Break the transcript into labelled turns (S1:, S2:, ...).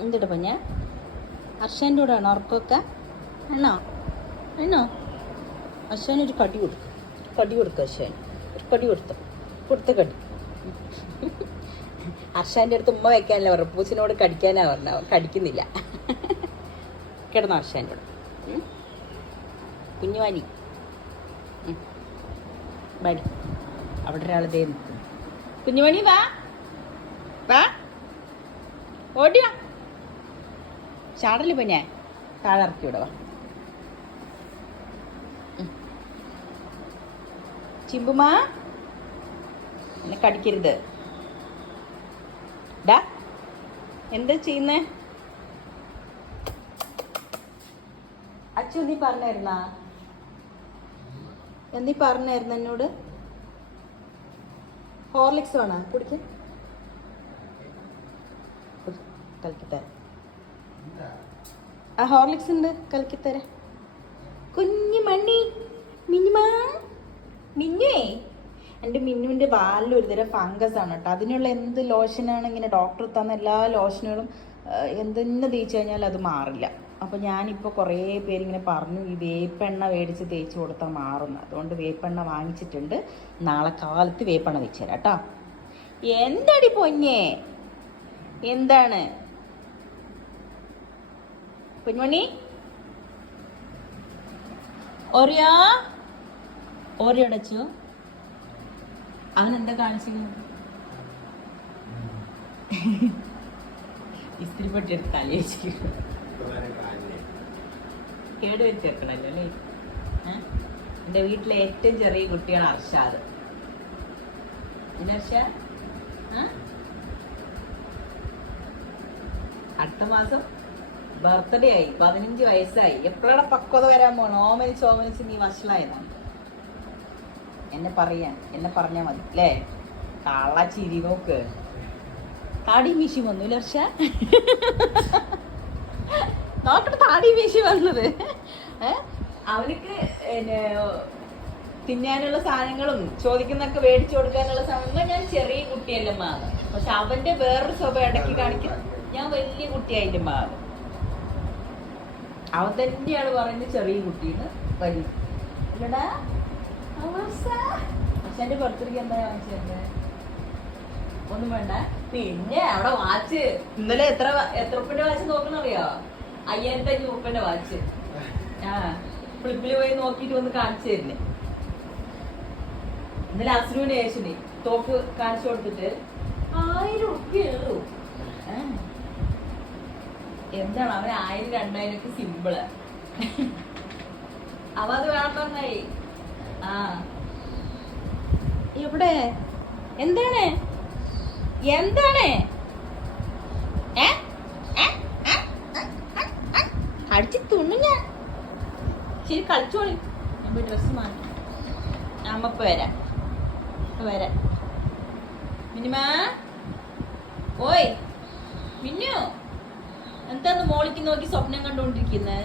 S1: എന്തിട്ട് പഞ്ഞ അർഷന്റെ കൂടെ ആണോ ഉറക്കമൊക്കെ? ആണോ? ആണോ? അശ്വന് ഒരു കടി കൊടുക്കും. കടി കൊടുക്കും അശ്വൻ ഒരു കടി കൊടുത്തു. കൊടുത്ത കടി. അർഷാന്റെ അടുത്ത് ഉമ്മ വയ്ക്കാനല്ല പറഞ്ഞു പൂച്ചിനോട് കടിക്കാനാ പറഞ്ഞ കടിക്കുന്നില്ല. കിടന്നു അർഷാന്റെ കൂടെ. കുഞ്ഞുവാനി. ഉം. അവിടെ ഒരാൾ ദേ നിൽക്കുന്നു. കുഞ്ഞുമണി വാ. വാ. ഓടിയാ? ചാടൽ പിന്നെ താഴെ ഇറക്കി വിടവാ ചിമ്പുമാ എന്നെ കടിക്കരുത്. ഡാ എന്താ ചെയ്യുന്നേ? അച്ഛൻ നീ പറഞ്ഞായിരുന്നാ? എന്നീ പറഞ്ഞായിരുന്നു എന്നോട്? ഹോർലിക്സ് വേണോ കുടിക്കാൻ കലക്കിത്തരാം ആ ഹോർലിക്സ് ഉണ്ട് കലക്കിത്തരാം കുഞ്ഞു മണ്ണി മിനിമാ മിന്നുവേ. എന്റെ മിന്നുവിന്റെ വാലിൽ ഒരു തരം ഫംഗസ് ആണ് കേട്ടോ. അതിനുള്ള എന്ത് ലോഷനാണ് ഇങ്ങനെ ഡോക്ടർ തന്ന എല്ലാ ലോഷനുകളും എന്തെന്നെ തേച്ച് കഴിഞ്ഞാൽ അത് മാറില്ല. അപ്പോൾ ഞാനിപ്പോൾ കുറേ പേരിങ്ങനെ പറഞ്ഞു ഈ വേപ്പെണ്ണ മേടിച്ച് തേച്ച് കൊടുത്താൽ മാറുന്നു അതുകൊണ്ട് വേപ്പെണ്ണ വാങ്ങിച്ചിട്ടുണ്ട്. നാളെ കാലത്ത് വേപ്പെണ്ണ വെച്ച് തരാം കേട്ടോ. എന്താടി പൊന്നേ? എന്താണ്? കുഞ്ഞുമണി ഓറിയോ ഓറിയോ അടച്ചു? അവൻ എന്താ കാണിച്ചത്? ഇസ്തിരി പെട്ടി എടുത്ത് തല വെച്ച് കേട് വെച്ചേക്കണല്ലോ അല്ലേ? എന്റെ വീട്ടിലെ ഏറ്റവും ചെറിയ കുട്ടിയാണ് അർഷാദ് ഇല്ലേ അർഷ? ആ? അടുത്ത മാസം ബർത്ത്ഡേ ആയി പതിനഞ്ച് വയസ്സായി. എപ്പോഴാണ് പക്വത വരാൻ പോണോ? ഓമനിച്ച് ഓമനിച്ച് നീ വഷളായതാണ് എന്നെ പറയാൻ എന്നെ പറഞ്ഞാ മതി. അല്ലേ കാള ചിരി നോക്ക്. താടി മീശി വന്നു ലർഷ നോക്കട്ടെ താടി മീശി വന്നത്. അവനക്ക് തിന്നാനുള്ള സാധനങ്ങളും ചോദിക്കുന്നൊക്കെ മേടിച്ചു കൊടുക്കാനുള്ള സമയം ഞാൻ ചെറിയ കുട്ടിയല്ലേ മാറും പക്ഷെ അവന്റെ വേറൊരു സ്വഭാവം ഇടയ്ക്ക് കാണിക്കും ഞാൻ വലിയ കുട്ടിയായിട്ട് മാവ്. അവൻ തന്നെയാണ് പറയുന്നത് ചെറിയ കുട്ടീന്ന് വലിയ ഇല്ലടാ അച്ഛന്റെ പുറത്തേക്ക് എന്താ വാങ്ങിച്ചത് ഒന്നും വേണ്ട. പിന്നെ അവിടെ വാച്ച്. ഇന്നലെ എത്ര എത്ര ഉപ്പിന്റെ വാച്ച് നോക്കണം അറിയോ അയ്യായിരത്തി അഞ്ഞൂറ് ഉപ്പിന്റെ വാച്ച്. ആ ഫ്ലിപ്പിൽ പോയി നോക്കിട്ട് ഒന്ന് കാണിച്ചു തരുന്നേ. ഇന്നലെ അസുരൂന് യേശുനെ തോക്ക് കാണിച്ചു കൊടുത്തിട്ട് ആയിരം ഉറുപ്പിയുള്ളൂ ആ. എന്താണ്? അവൻ ആയിരം രണ്ടായിരം ഒക്കെ സിമ്പിൾ അവ അത് വേണം പറഞ്ഞായി ആ. എവിടെ? എന്താണ്? എന്താണ്? അടിച്ച് തുണ്ണു ഞാൻ ശരി കളിച്ചോളി. ഞാൻ പോയി ഡ്രസ്സ് മാറ്റി അമ്മ ഇപ്പൊ വരാം. വരാം. മിനിമാ? ഓയ്. മിന്നു? എന്താന്ന് മോളിക്ക് നോക്കി സ്വപ്നം കണ്ടോണ്ടിരിക്കുന്നേ?